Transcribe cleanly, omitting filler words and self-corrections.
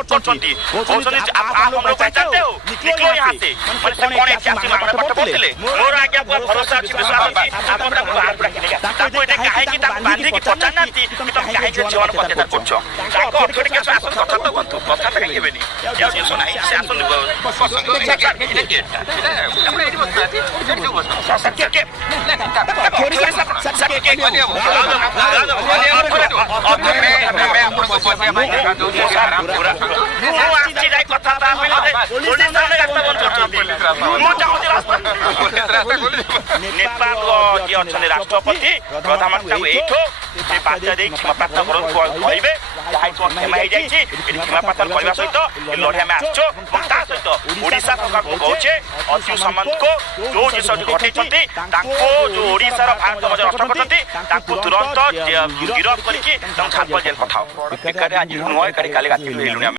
करछंती कौछंती आप हम लोग पहचानते हो निकलो यहाँ से माने से कौन है चाची मामला पट्ट बोलते मोर आज्ञा पर भरोसा अछि विश्वास अछि आपण ताको बाहर पड़ा किनेगा ताको एटा काहे कि ताको बांधी कि पचानांती कि तुम काहे कि जीवन पत्याचार करछो ताको अथॉरिटी के आसन कथा तो बंतु कथा तो काहे हेबेनी या जे सुनाई से आसन पसंद एटा के आपण एटी बसनाती एटी बसना सत्य के सत्य के मैं आपको बसया भाई पूरा ମୁଁ ଆସି ଯାଇ କଥା ତା ପଇଲେ ପୋଲିସ ମାନେ ରାସ୍ତା ବନ୍ଦ କରୁଛନ୍ତି ମୁଁ ଚାହୁଁଛି ନେପାଳ ଯିଏ ଅଛନ୍ତି ରାଷ୍ଟ୍ରପତି ପ୍ରଧାନମନ୍ତ୍ରୀ ଏଇଠୁ ସେ ବାଧ୍ୟ ଦେଇ କ୍ଷମା ପ୍ରାର୍ଥନା କହିବେ ଯାହାକି କ୍ଷମା ହେଇଯାଇଛି ଏଠି କ୍ଷମା ପ୍ରାର୍ଥନା କରିବା ସହିତ ଲଢ଼ିଆ ଆମେ ଆସିଛୁ ତା ସହିତ ଓଡ଼ିଶା ସରକାରକୁ କହୁଛେ ଅଚ୍ୟୁ ସାମନ୍ତଙ୍କୁ ଯୋଉ ଜିନିଷଟି ଘଟେଇଛନ୍ତି ତାଙ୍କୁ ଯୋଉ ଓଡ଼ିଶାର ଭାରତ ମଧ୍ୟ ନଷ୍ଟ କରିଛନ୍ତି ତାଙ୍କୁ ତୁରନ୍ତ ଗିରଫ କରିକି ତାଙ୍କୁ ଛାତ୍ର ଜେଲ୍ ପଠାଅ ଏକାରେ ଆଜି ନୁହଁ ଏକାରେ କାଲି ରାତିରୁ ହେଲୁଣି ଆମେ